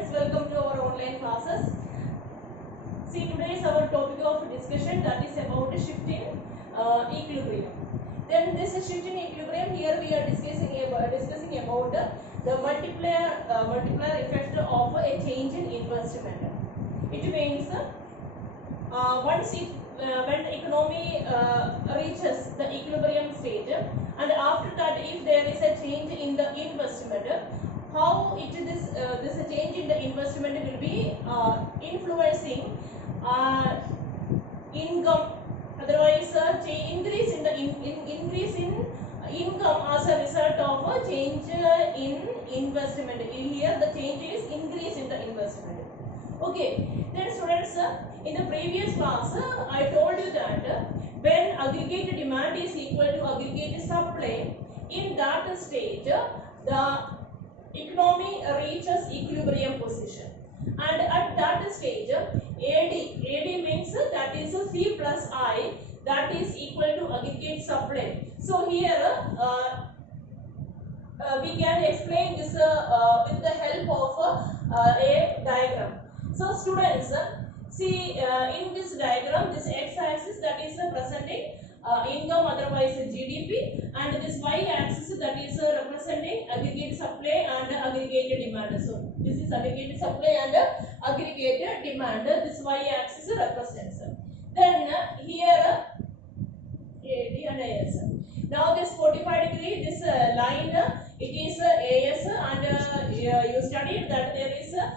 students, welcome to our online classes. See, today is our topic of discussion, that is about shifting equilibrium. Then this shifting equilibrium, here we are discussing about the multiplier effect of a change in investment. It means when the economy reaches the equilibrium stage, and after that if there is a change in the investment, how this change in the investment will be influencing income, otherwise increase in the increase in income as a result of a change in investment. Here the change is increase in the investment. Okay, then students, in the previous class I told you that when aggregate demand is equal to aggregate supply, in that stage the economy reaches equilibrium position, and at that stage AD means that is C plus I, that is equal to aggregate supply. So here we can explain this with the help of a diagram. So students, see in this diagram, this x-axis that is representing income, otherwise GDP, and this y-axis that is representing aggregate supply and aggregate demand. So this is aggregate supply and aggregate demand. This y-axis represents. Then here AD and AS. Now this 45 degree, this line, it is AS, and you studied that there is a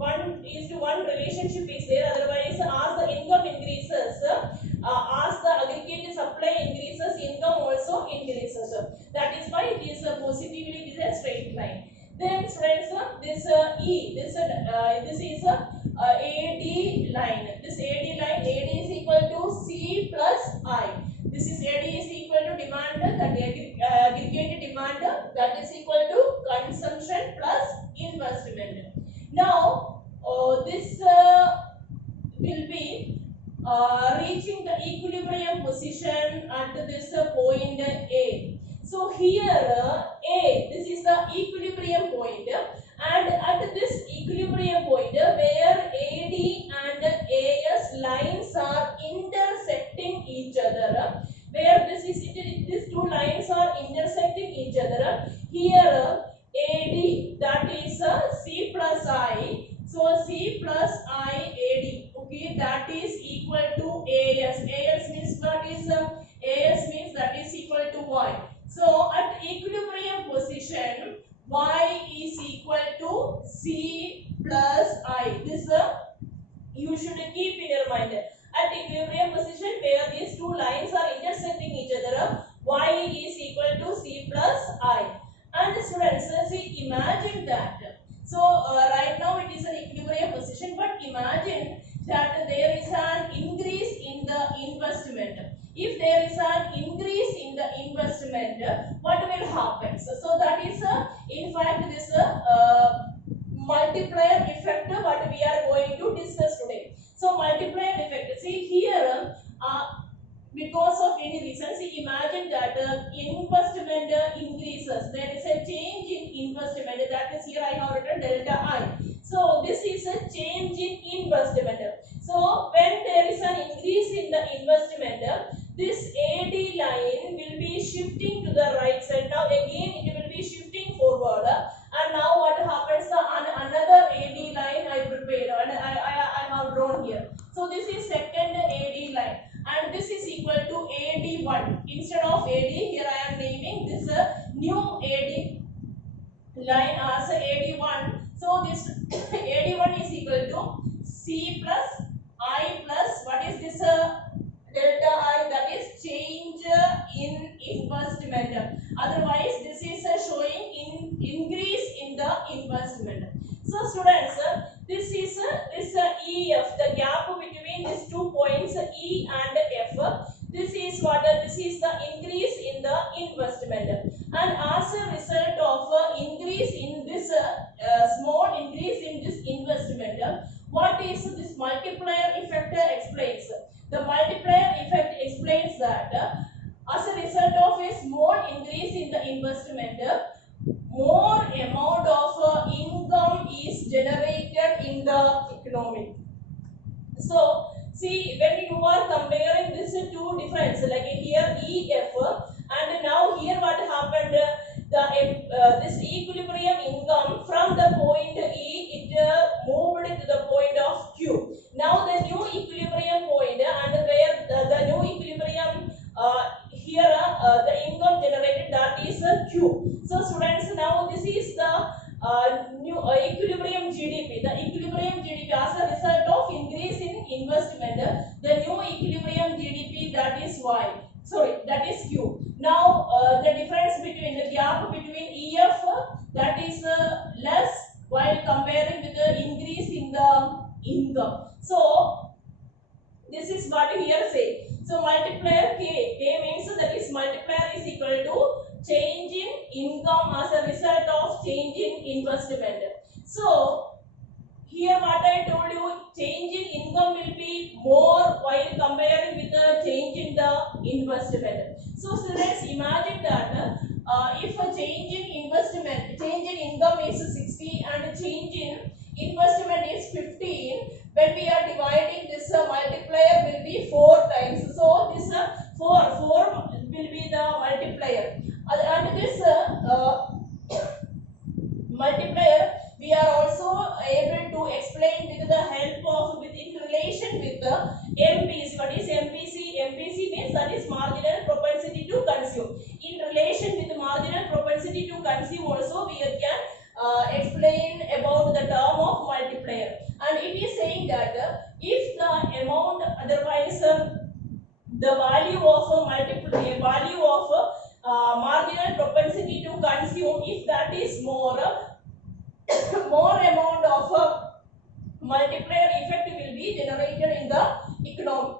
1:1 relationship is there. Otherwise, as the income increases, as the aggregate supply increases, income also increases. That is why it is positively, it is a straight line. Then students, this E, this is AD line. This AD line, AD is equal to C plus I. This is AD is equal to demand, that aggregate demand, that is equal to consumption plus investment. Now this will be reaching the equilibrium position at this point A. So here A, this is the equilibrium point, and at this equilibrium point where AD and AS lines are intersecting each other, where these two lines are intersecting each other, here AD, that is C plus I, so C plus I AD, okay, that is equal to AS. AS means what is AS means that is equal to Y. So at equilibrium position, Y is equal to C plus I. This you should keep in your mind. At equilibrium position where these two lines are intersecting each other, Y is equal to C plus I. And students, see, imagine that. So right now it is an equilibrium position, but imagine that there is an increase in the investment. If there is an increase in the investment, what will happen? So that is in fact this multiplier effect what we are going to discuss today. So multiplier effect, see here because of any reason, see, imagine that investment increases, there is a change in investment, that is here I have written delta I. So this is a change in investment. So when there is an increase in the investment, this AD line will be shifting to the right side. Now again it will be shifting forward, and now what happens, another AD line I prepared and I have drawn here. So this is second AD line, and this is equal to AD1. Instead of AD, here I am naming this new AD line as AD1. So this AD1 is equal to C plus I plus what is this delta I, that is change in investment. Otherwise this is showing increase in the investment. So students, this is EF, the gap between these 2 points E and F. This is what? This is the increase in the investment, and as a result of increase in this small increase in this investment, what is this multiplier effect explains? The multiplier effect explains that as a result of a small increase in the investment, more amount of income So see, when you are comparing these two difference, like here EF, and now here what happened? This equilibrium income from the point E, it moved to the point of Q. Now the new equilibrium point, and where the new equilibrium here the income generated, that is Q. So students, now this is the new equilibrium GDP. The equilibrium GDP as a result of increase in investment, the new equilibrium GDP, that is Y. Sorry, that is Q. Now the difference between the gap between EF, that is less while comparing with the increase in the income. So this is what here say. So multiplier K means that is multiplier is equal to change in income as a result of change in investment. So here what I told you, change in income will be more while comparing with the change in the investment. So students, imagine that if a change in investment, change in income is 60 and change in investment is 15, when we are dividing this, multiplier will be 4 times. So this 4 will be the multiplier, and this multiplier we are also able to explain with the help of, in relation with the MPC. What is MPC? MPC means that is marginal propensity to consume. In relation with marginal propensity to consume also we can explain about the term of multiplier, and it is saying that if the amount, otherwise the value of a multiplier, value of marginal propensity to consume, if that is more, more amount of multiplier effect will be generated in the economy.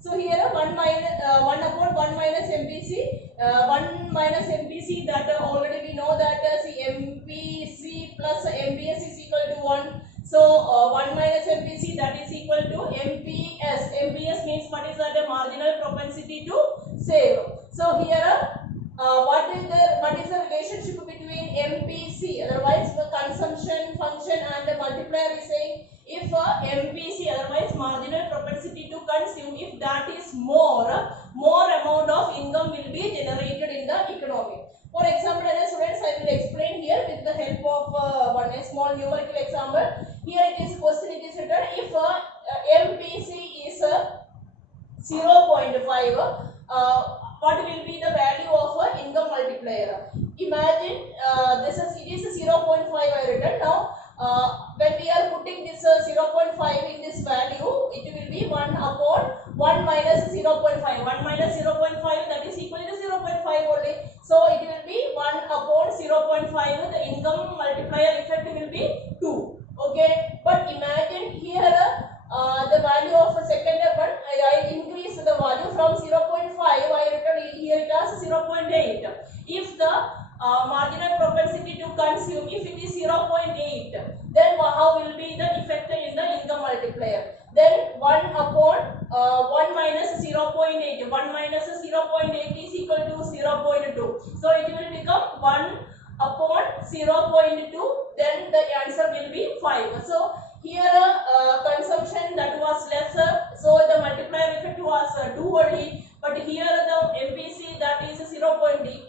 So here 1 upon 1 minus MPC, 1 minus MPC, that already we know that see MPC plus MPS is equal to 1. So 1 minus MPC, that is equal to MPS. MPS means what is that? A marginal propensity to save. So here what is the relationship between MPC? Otherwise the consumption function and the multiplier is saying, if MPC, otherwise marginal propensity to consume, if that is more amount of income will be generated in the economy. For example, students, I will explain here with the help of one small numerical example. Here it is question, it is written, if MPC is 0.5, what will be the value of income multiplier? Imagine it is 0.5 I written. Now when we are putting this 0.5 in this value, it will be 1 upon 1 minus 0.5. 1 minus 0.5, that is equal to 0.5 only. So it will be 1 upon 0.5. The income multiplier effect will be 2. Okay, but imagine here the value of a second one, I increase the value from 0.5, I written here it as 0.8. If the marginal propensity to consume, if it is 0.8, then how will be the effect in the income multiplier? Then 1 upon 1 minus 0.8. 1 minus 0.8 is equal to 0.2. So it will become 1 upon 0.2. Then the answer will be 5. So here consumption that was lesser, so the multiplier effect was 2 only. But here the MPC, that is 0.8.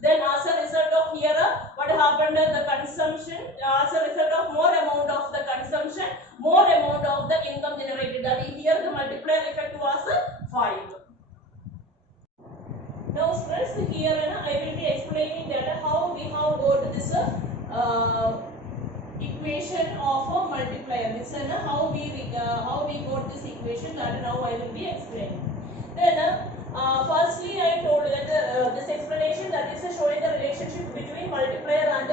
Then as a result of here, what happened? The consumption, as a result of more amount of the consumption, more amount of the income generated. That is here the multiplier effect was 5. Now students, here I will be explaining that how we have got this equation of a multiplier. This is how we got this equation, that now I will be explaining. Then firstly I told that this explanation, that is showing the relationship between multiplier and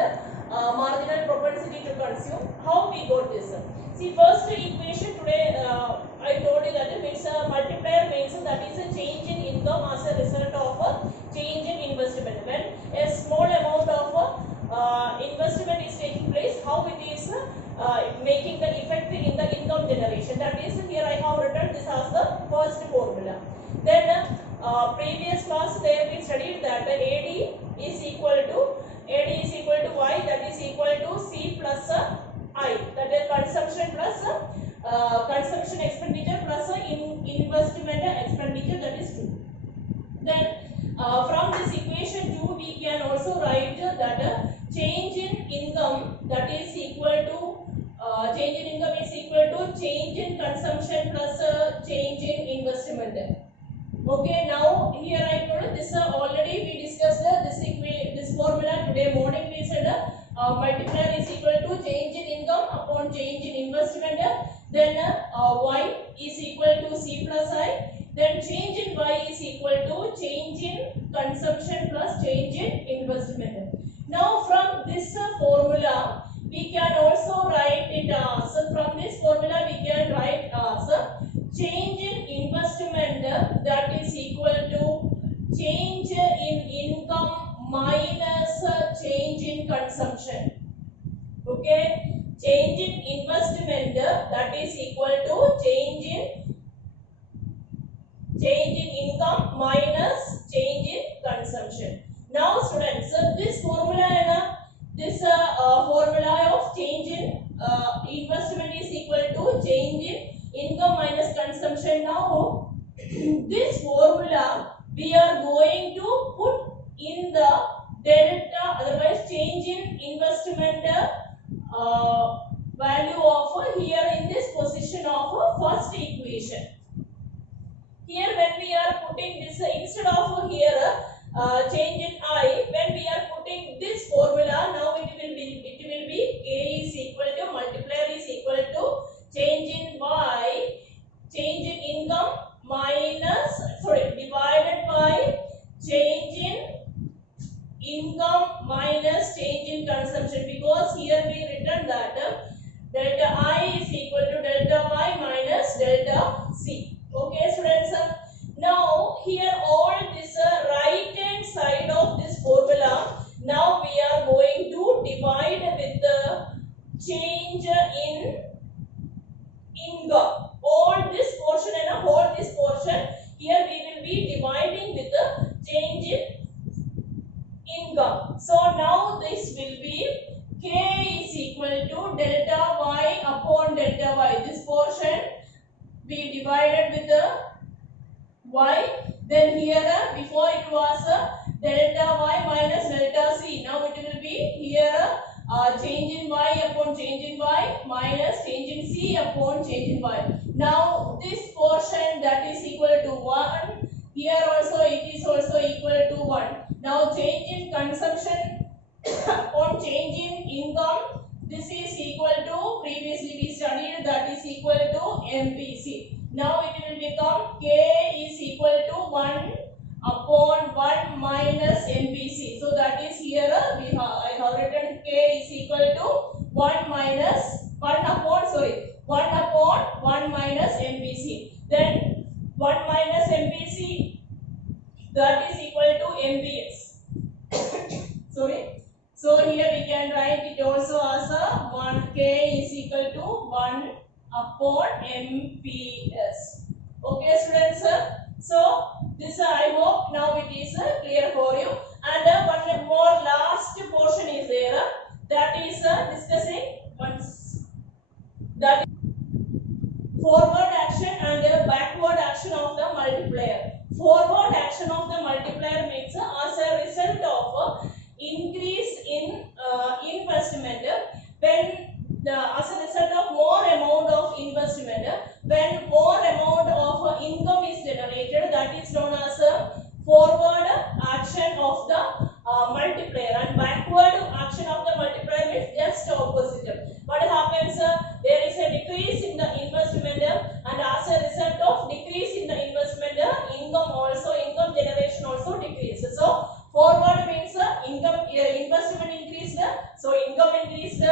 marginal propensity to consume. How we got this? See, first equation today I told you that means multiplier means that is a change in income as a result of a change in investment. When a small amount of investment is taking place, how it is making the effect in the income generation. That is, here I have written this as the first formula. Then previous class there we studied that AD is equal to Y, that is equal to C consumption expenditure plus investment expenditure, that is 2. Then from this equation 2 we can also write that change in income, that is equal to change in income is equal to change in consumption plus change in investment. Okay, now here I told this already we discussed this formula today morning. We said multiplier is equal to change in income upon change in investment. Then y is equal to c plus I. Then change in y is equal to change in consumption plus change in investment. Now from this formula we can also write it as, from this formula we can write as change in investment, that is equal to change in income minus change in consumption. Okay, change in investment, that is equal to change in income minus change in consumption. Now students, this formula formula of change in investment is equal to change in income minus consumption. Now this formula we are going to put in the delta, otherwise change in investment value of here in this position of first equation. Here when we are putting this instead of here change in I, when we are putting this formula, now it will be k is equal to, multiplier is equal to change in y, change in income minus divided by change in income minus change in consumption, because here we written that delta I is equal to delta y minus delta c. Okay students, now here all this right hand side of this formula, now we are going to divide with the change in income. All this portion and all this portion, here we will be dividing with the change in income. So now this will be k is equal to delta y upon delta y. This portion we divided with the y. Then here before it was delta y minus delta c. Now it will be here change in y upon change in y minus change in c upon change in y. Now this portion, that is equal to 1. Here also it is also equal to 1. Now change in consumption upon change in income, this is equal to, previously we studied, that is equal to MPC. Now it will become k is equal to 1 upon 1 minus MPC. So that is here I have written k is equal to 1 upon 1 minus MPC. Then 1 minus MPC, that is equal to MPS. Sorry. So here we can write it also as 1 k is equal to 1 upon MPS. Okay students, so this I hope now it is clear for you. And one more last portion is there, that is discussing once that forward action and backward action of the multiplier. Forward action of the multiplier means as a result of increase in investment, when as a result of more amount of investment, when more amount of income is generated, that is known as forward action of the multiplier. And backward action of the multiplier means just opposite. What happens? There is a decrease in the investment, and as a result of decrease in the investment, income generation also decreases. So forward means income investment increased, so income increased,